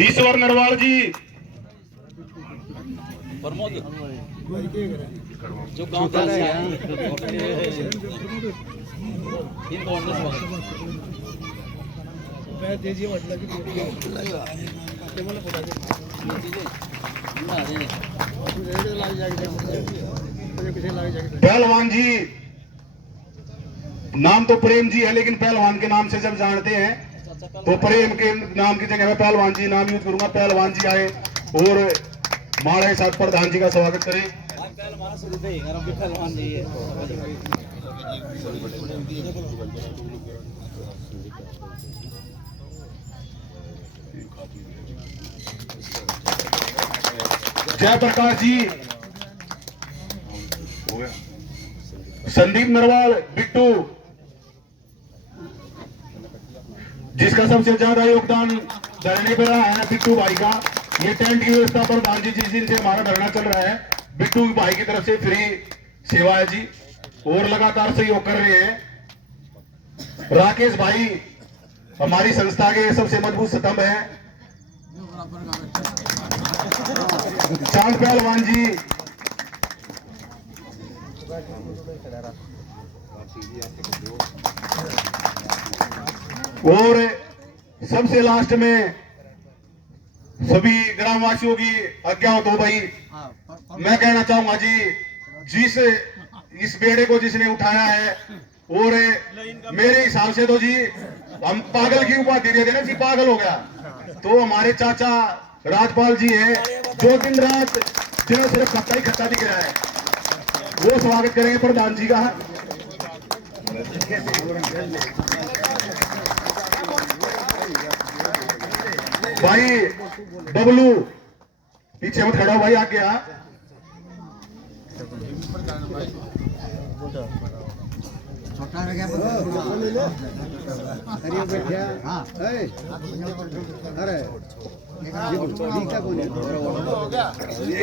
ईश्वर नरवाल जी, जो गांव का है पहलवान जी, नाम तो प्रेम जी है लेकिन पहलवान के नाम से जब जानते हैं तो प्रेम के नाम की जगह में पहलवान जी नाम यूज करूंगा। पहलवान जी आए और माड़ा के साथ प्रधान जी का स्वागत करें। जयप्रकाश जी, हो गया। संदीप नरवाल बिट्टू, जिसका सबसे ज्यादा योगदान धरने पे रहा है बिट्टू भाई का। ये टेंट की व्यवस्था प्रधान जी जिस दिन से हमारा धरना चल रहा है बिट्टू भाई की तरफ से फ्री सेवा है जी, और लगातार सहयोग कर रहे हैं। राकेश भाई हमारी संस्था के सबसे मजबूत स्तंभ है। चांद पहलवान जी, और सबसे लास्ट में सभी ग्रामवासियों की आज्ञा हो तो भाई मैं कहना चाहूंगा जी, जिस इस बेड़े को जिसने उठाया है, और मेरे हिसाब से तो जी हम पागल की उपाधि दे देना जी, पागल हो गया तो हमारे चाचा राजपाल जी है, जो दिन रात जिन्हें सिर्फ खट्टा ही खट्टा दिख रहा है। वो स्वागत करेंगे प्रधान जी का। भाई बबलू पीछे मत खड़ा हो भाई, आगे आ।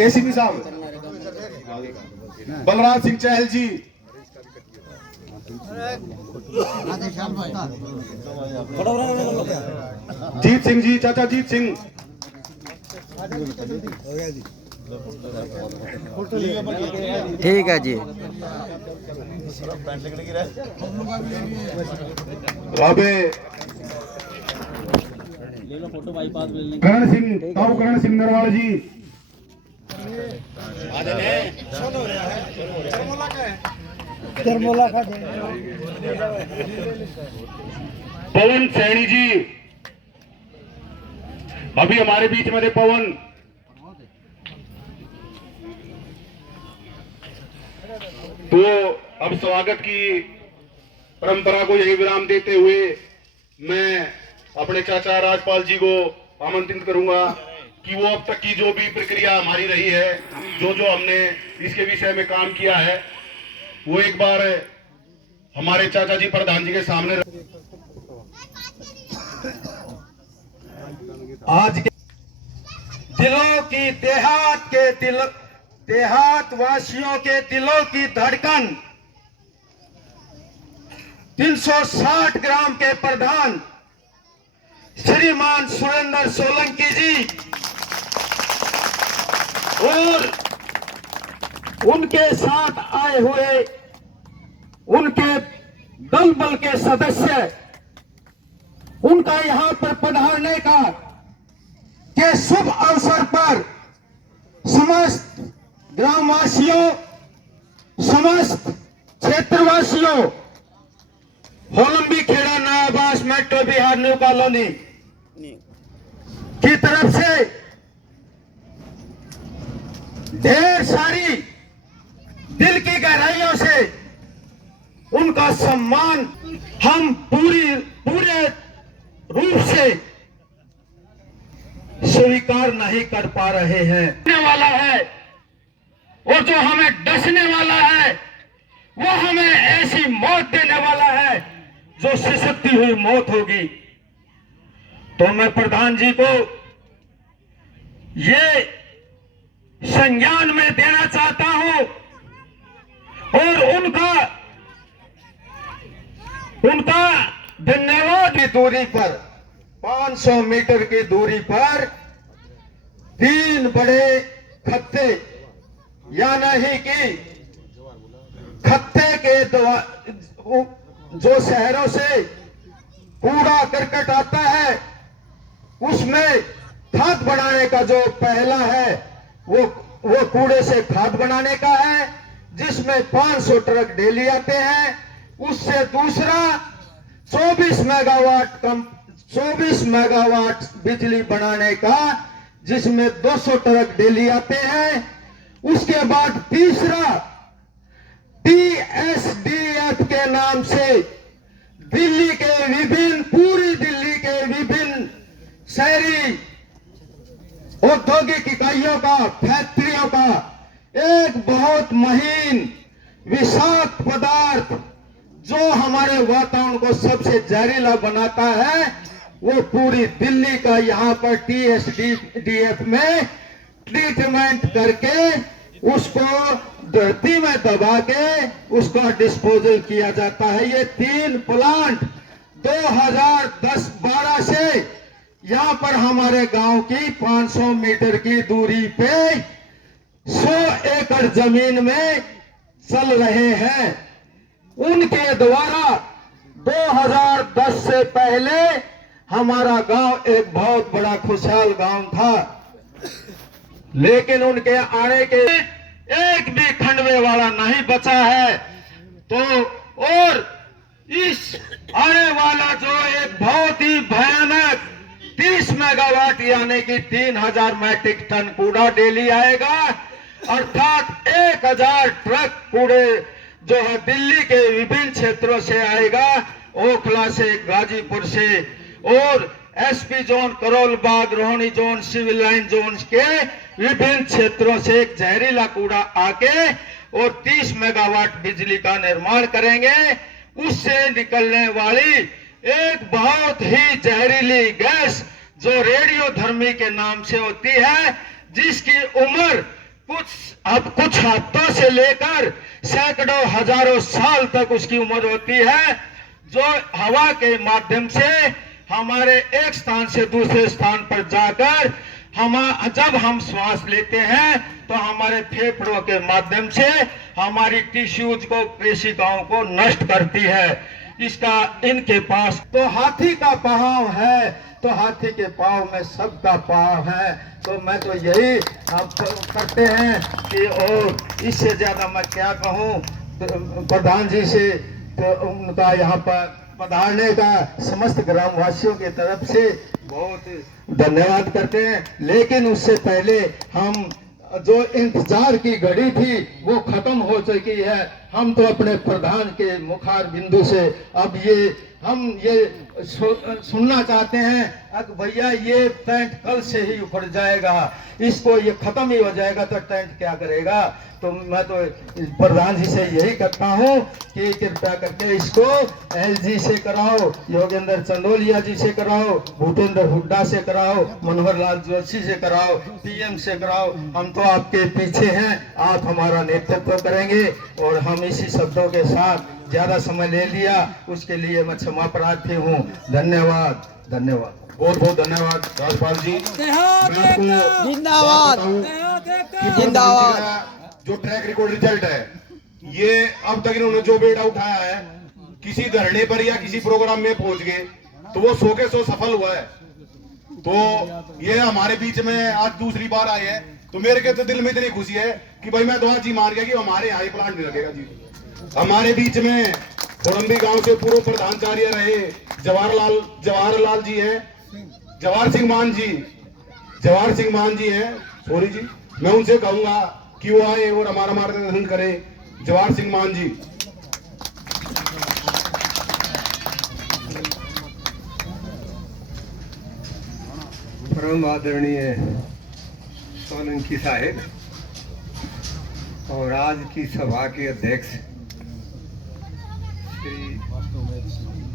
एसीपी साहब बलराज सिंह चहल जी, जीत सिंह जी, चाचा जीत सिंह, ठीक है जी। करण सिंह ताऊ, करण सिंह नरवाल जी, पवन सैनी जी अभी हमारे बीच में थे। पवन, तो अब स्वागत की परंपरा को यही विराम देते हुए मैं अपने चाचा राजपाल जी को आमंत्रित करूंगा कि वो अब तक की जो भी प्रक्रिया हमारी रही है, जो जो हमने इसके विषय में काम किया है, वो एक बार हमारे चाचा जी प्रधान जी के सामने आज के दिलों की देहात वासियों के दिलों की धड़कन 360 ग्राम के प्रधान श्रीमान सुरेंद्र सोलंकी जी और उनके साथ आए हुए उनके दल बल के सदस्य, उनका यहां पर पधारने का के शुभ अवसर पर समस्त ग्रामवासियों, समस्त क्षेत्रवासियों, Holambi Khera Nayabas metro Vihar new colony की तरफ से ढेर सारी दिल की गहराइयों से उनका सम्मान हम पूरे रूप से स्वीकार नहीं कर पा रहे हैं। वाला है और जो हमें डसने वाला है वो हमें ऐसी मौत देने वाला है जो सिसकती हुई मौत होगी। तो मैं प्रधान जी को ये संज्ञान में देना चाहता हूं और उनका धन्यवाद की दूरी पर 500 मीटर की दूरी पर 3 बड़े खत्ते, या नहीं कि खत्ते के जो शहरों से कूड़ा करकट आता है उसमें खाद बनाने का जो पहला है वो कूड़े से खाद बनाने का है, जिसमें 500 ट्रक डेली आते हैं। उससे दूसरा 24 मेगावाट बिजली बनाने का, जिसमें 200 ट्रक डेली आते हैं। उसके बाद तीसरा TSDF के नाम से पूरी दिल्ली के विभिन्न शहरी औद्योगिक इकाइयों का, फैक्ट्रियों का एक बहुत महीन विषाक्त पदार्थ जो हमारे वातावरण को सबसे जहरीला बनाता है, वो पूरी दिल्ली का यहाँ पर TSDF में ट्रीटमेंट करके उसको धरती में दबा के उसका डिस्पोजल किया जाता है। ये 3 प्लांट 2010-12 से यहाँ पर हमारे गांव की 500 मीटर की दूरी पे 100 एकड़ जमीन में चल रहे हैं। उनके द्वारा 2010 से पहले हमारा गांव एक बहुत बड़ा खुशहाल गांव था, लेकिन उनके आने के एक भी खंडवे वाला नहीं बचा है। तो और इस आने वाला जो एक बहुत ही भयानक 30 मेगावाट यानी कि 3000 मैट्रिक टन कूड़ा डेली आएगा, अर्थात 1000 ट्रक कूड़े जो है दिल्ली के विभिन्न क्षेत्रों से आएगा, ओखला से, गाजीपुर से और SP zone, Karol Bagh, Rohini zone, civil line zone के विभिन्न क्षेत्रों से एक जहरीला कूड़ा आके और 30 मेगावाट बिजली का निर्माण करेंगे। उससे निकलने वाली एक बहुत ही जहरीली गैस जो रेडियोधर्मी के नाम से होती है, जिसकी उम्र कुछ हफ्तों से लेकर सैकड़ों हजारों साल तक उसकी उम्र होती है, जो हवा के माध्यम से हमारे एक स्थान से दूसरे स्थान पर जाकर जब हम श्वास लेते हैं तो हमारे फेफड़ों के माध्यम से हमारी टिश्यूज को, कोशिकाओं को नष्ट करती है। इसका इनके पास तो हाथी का पाँव है, तो हाथी के पाँव में सबका पाँव है। तो मैं तो यही आप करते हैं कि और इससे ज्यादा मैं क्या कहूँ। तो प्रधान जी से तो उनका यहाँ पर पधारने का समस्त ग्रामवासियों की तरफ से बहुत धन्यवाद करते हैं। लेकिन उससे पहले हम जो इंतजार की घड़ी थी वो खत्म हो चुकी है। हम तो अपने प्रधान के मुखार बिंदु से अब हम ये सुनना चाहते हैं, अब भैया ये टेंट कल से ही उखड़ जाएगा, इसको ये खत्म ही हो जाएगा तो टेंट क्या करेगा। तो मैं तो प्रधान जी से यही कहता हूँ कि कृपया करके इसको LG से कराओ, योगेंद्र चंदोलिया जी से कराओ, भूपेंद्र हुड्डा से कराओ, मनोहर लाल जोशी से कराओ, PM से कराओ। हम तो आपके पीछे हैं, आप हमारा नेतृत्व करेंगे। और हम इसी शब्दों के साथ ज्यादा समय ले लिया उसके लिए मैं क्षमा प्रार्थी हूँ। धन्यवाद, धन्यवाद, बहुत बहुत धन्यवाद राजपाल जी। जिंदाबाद, जिंदाबाद। जो ट्रैक रिकॉर्ड रिजल्ट है, ये अब तक इन्होंने जो बेड़ा उठाया है, किसी धरने पर या किसी प्रोग्राम में पहुंच गए तो वो 100 के 100 सफल हुआ है। तो ये हमारे बीच में आज दूसरी बार आए हैं, तो मेरे के तो दिल में इतनी खुशी है कि भाई मैं दुआ जी मार गया कि हमारे यहाँ प्लांट भी लगेगा जी। हमारे बीच में कोडम्बी गांव से पूर्व प्रधानाचार्य रहे जवाहरलाल जी हैं, जवाहर सिंह मान जी हैं, सॉरी जी, मैं उनसे कहूंगा कि वो आए और हमारा मार्गदर्शन करें। जवाहर सिंह मान जी। परम आदरणीय सोलंकी साहेब और आज की सभा के अध्यक्ष श्री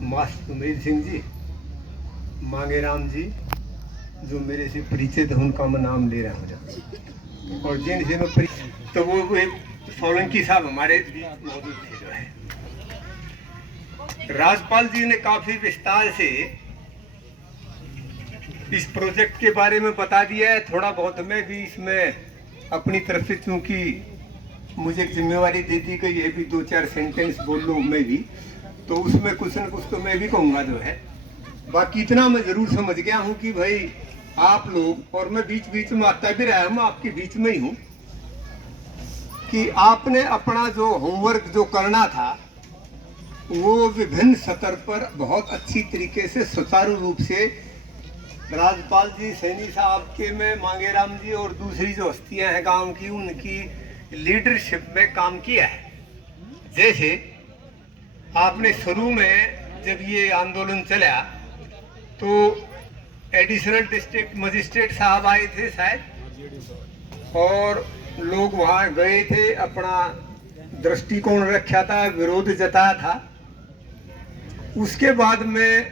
मास्टर उमेद सिंह जी, मांगेराम जी, जो मेरे से परिचित हैं, उनका मैं नाम ले रहा हूँ, और जिनसे मैं तो वो सोलंकी साहब हमारे मौजूद थे। जो है राजपाल जी ने काफी विस्तार से इस प्रोजेक्ट के बारे में बता दिया है। थोड़ा बहुत मैं भी इसमें अपनी तरफ से, चूंकि मुझे एक जिम्मेवारी दे दी गई है भी 2-4 सेंटेंस बोल लूँ मैं भी, तो उसमें कुछ न कुछ तो मैं भी कहूँगा जो है। बाकी इतना मैं जरूर समझ गया हूँ कि भाई आप लोग, और मैं बीच बीच में आता भी रहा हूँ, आपके बीच में ही हूँ, कि आपने अपना जो होमवर्क जो करना था वो विभिन्न स्तर पर बहुत अच्छी तरीके से सुचारू रूप से राजपाल जी, सैनी साहब के में मांगेराम जी और दूसरी जो हस्तियां हैं गांव की, उनकी लीडरशिप में काम किया है। जैसे आपने शुरू में जब ये आंदोलन चला तो एडिशनल डिस्ट्रिक्ट मजिस्ट्रेट साहब आए थे शायद, और लोग वहाँ गए थे, अपना दृष्टिकोण रखा था, विरोध जताया था। उसके बाद में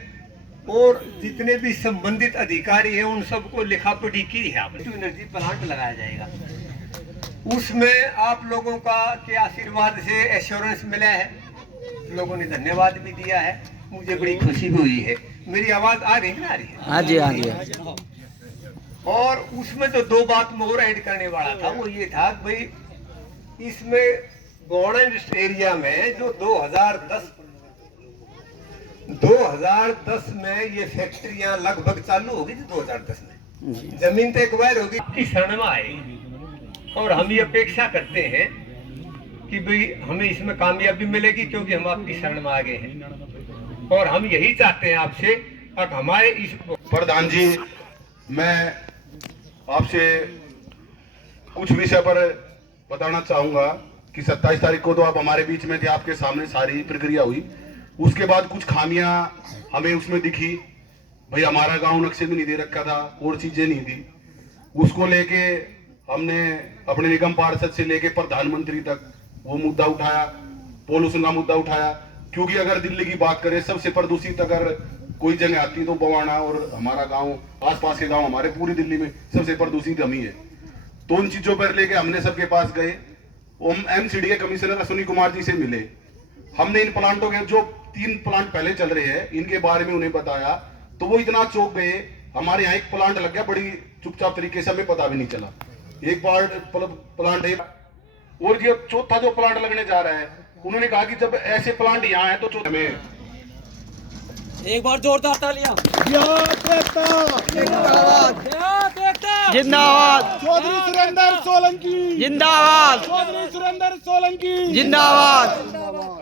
और जितने भी संबंधित अधिकारी हैं उन सबको लिखा पढ़ी की है। आपने एनर्जी प्लांट लगाया जाएगा, उसमें आप लोगों का के आशीर्वाद से एश्योरेंस मिला है, लोगों ने धन्यवाद भी दिया है, मुझे बड़ी खुशी भी हुई है। मेरी आवाज आ रही है ना? आ रही है? हाँ जी, हाँ जी। और उसमें तो 2 बात में और ऐड करने वाला था, वो ये था भाई इसमें गवर्नमेंट एरिया में जो 2010 में ये फैक्ट्रियां लगभग चालू होगी थी 2010 में, जमीन तो एक्वायर होगी, आपकी शरण में आएगी। और हम ये अपेक्षा करते हैं कि भाई हमें इसमें कामयाबी मिलेगी, क्योंकि हम आपकी शरण में आ गए हैं। और हम यही चाहते हैं आपसे, अब हमारे इस प्रधान जी, मैं आपसे कुछ विषय पर बताना चाहूंगा कि 27 तारीख को तो आप हमारे बीच में थे, आपके सामने सारी प्रक्रिया हुई। उसके बाद कुछ खामियां हमें उसमें दिखी, भाई हमारा गांव नक्शे में नहीं दे रखा था और चीजें नहीं दी। उसको लेके हमने अपने निगम पार्षद से लेके प्रधानमंत्री तक वो मुद्दा उठाया, पॉल्यूशन का मुद्दा उठाया, क्योंकि अगर दिल्ली की बात करें सबसे प्रदूषित अगर कोई जगह आती तो बवाना और हमारा गांव, आसपास के गांव हमारे पूरी दिल्ली में सबसे प्रदूषित हम ही है। तो उन चीजों पर लेके हमने सबके पास गए, एमसीडी के कमिश्नर अश्विनी कुमार जी से मिले। हमने इन प्लांटों के जो 3 प्लांट पहले चल रहे हैं इनके बारे में उन्हें बताया, तो वो इतना चौंक गए। हमारे यहाँ एक प्लांट लग गया बड़ी चुपचाप तरीके से, हमें पता भी नहीं चला। एक बार प्लांट है, और ये चौथा जो प्लांट लगने जा रहा है, उन्होंने कहा कि जब ऐसे प्लांट यहाँ है तो चौथे में एक बार जोरदार तालियां। जिंदाबाद, चौधरी सुरेंद्र सोलंकी जिंदाबाद, चौधरी सुरेंद्र सोलंकी जिंदाबाद।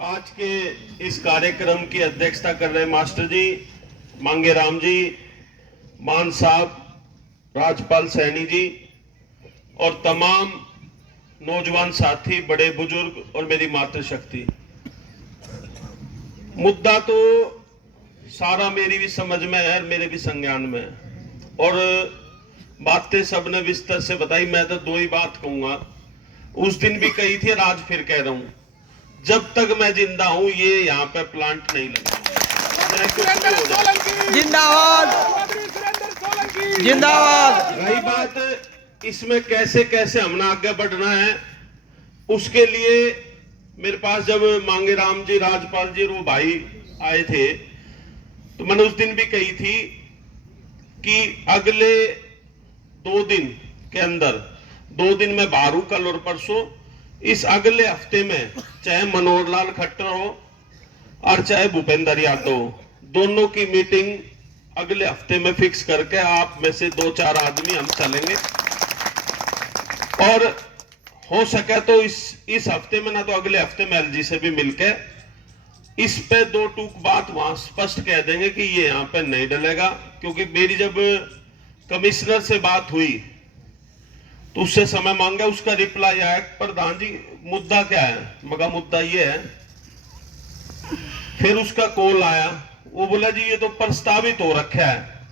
आज के इस कार्यक्रम की अध्यक्षता कर रहे मास्टर जी, मांगेराम जी, मान साहब, राजपाल सैनी जी और तमाम नौजवान साथी, बड़े बुजुर्ग और मेरी मातृशक्ति। मुद्दा तो सारा मेरी भी समझ में है, मेरे भी संज्ञान में है, और बातें सबने विस्तार से बताई। मैं तो 2 ही बात कहूंगा, उस दिन भी कही थी और आज फिर कह रहा हूं, जब तक मैं जिंदा हूं ये यहाँ पे प्लांट नहीं लगेगा। जिंदाबाद, जिंदाबाद। रही बात इसमें कैसे कैसे हमने आगे बढ़ना है, उसके लिए मेरे पास जब मांगेराम जी, राजपाल जी और वो भाई आए थे, तो मैंने उस दिन भी कही थी कि अगले 2 दिन के अंदर, 2 दिन में बाहर हूं, कल और परसों, इस अगले हफ्ते में चाहे मनोहर लाल खट्टर हो और चाहे भूपेंद्र यादव हो, दोनों की मीटिंग अगले हफ्ते में फिक्स करके आप में से 2-4 आदमी हम चलेंगे। और हो सके तो इस हफ्ते में ना तो अगले हफ्ते में एलजी से भी मिलके इस पे 2 टूक बात वहां स्पष्ट कह देंगे कि ये यहाँ पे नहीं डलेगा। क्योंकि मेरी जब कमिश्नर से बात हुई तो उससे समय मांगा, उसका रिप्लाई आया, प्रधान जी मुद्दा क्या है? मगर मुद्दा ये है। फिर उसका कॉल आया, वो बोला जी ये तो प्रस्तावित हो रखा है,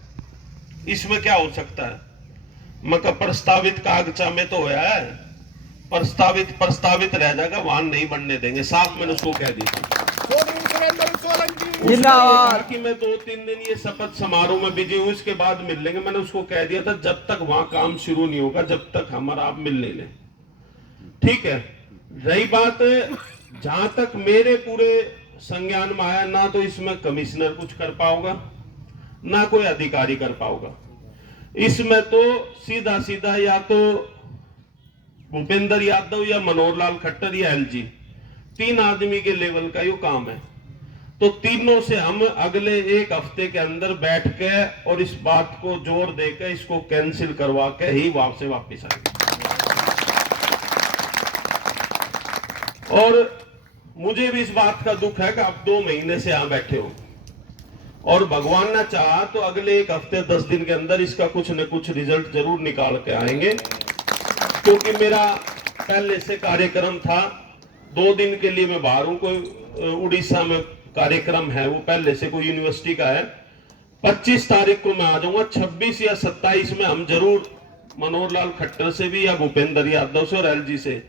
इसमें क्या हो सकता है? मगर प्रस्तावित कागजा में तो होया है, प्रस्तावित रह जाएगा, वहां नहीं बनने देंगे, साफ मैंने उसको कह दिया। जिंदाबाद। कि मैं 2-3 दिन ये शपथ समारोह में बिजी हूं, इसके बाद मिल लेंगे। मैंने उसको कह दिया था जब तक वहां काम शुरू नहीं होगा, जब तक हमारा आप मिल नहीं ले, ठीक है। रही बात जहां तक मेरे पूरे संज्ञान में आया, ना तो इसमें कमिश्नर कुछ कर पाओगा, ना कोई अधिकारी कर पाओगा। इसमें तो सीधा सीधा या तो भूपेंद्र यादव या मनोहर लाल खट्टर या एलजी, 3 आदमी के लेवल का ये काम है। तो तीनों से हम अगले 1 हफ्ते के अंदर बैठ के और इस बात को जोर देकर इसको कैंसिल करवा के ही वापस आएंगे। और मुझे भी इस बात का दुख है कि आप 2 महीने से यहां बैठे हो और भगवान ने चाहा तो अगले 1 हफ्ते 10 दिन के अंदर इसका कुछ न कुछ रिजल्ट जरूर निकाल के आएंगे। क्योंकि मेरा पहले से कार्यक्रम था, 2 दिन के लिए मैं बाहर हूं, कोई उड़ीसा में कार्यक्रम है, वो पहले से कोई यूनिवर्सिटी का है। 25 तारीख को मैं आ जाऊंगा, 26 या 27 में हम जरूर मनोहर लाल खट्टर से भी या भूपेंद्र यादव से और एलजी से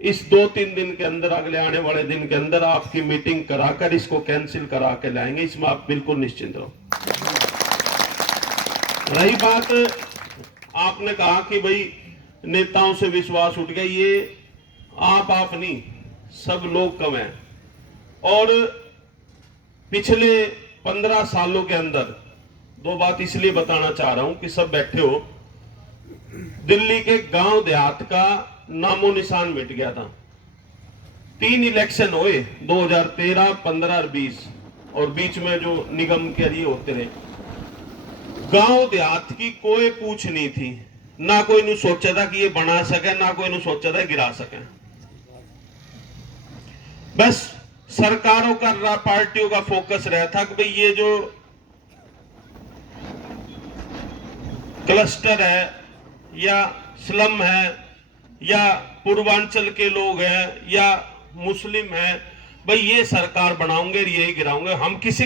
इस 2-3 दिन के अंदर, अगले आने वाले दिन के अंदर आपकी मीटिंग कराकर इसको कैंसिल करा के लाएंगे। इसमें आप बिल्कुल निश्चिंत रहो। रही बात, आपने कहा कि भाई नेताओं से विश्वास उठ गया, ये आप नहीं, सब लोग कम हैं। और पिछले 15 सालों के अंदर 2 बात इसलिए बताना चाह रहा हूं कि सब बैठे हो, दिल्ली के गांव देहात का नामो निशान मिट गया था। 3 इलेक्शन हुए, 2013, 15 और 20, और बीच में जो निगम के लिए होते रहे। गांव देहात की कोई पूछ नहीं थी, ना कोई ने सोचा था कि ये बना सके, ना कोई ने सोचा था गिरा सके। बस सरकारों का, पार्टियों का फोकस रहता कि भाई ये जो क्लस्टर है या स्लम है या पूर्वांचल के लोग हैं या मुस्लिम हैं, भाई ये सरकार बनाऊंगे, यही गिराऊंगे। हम किसी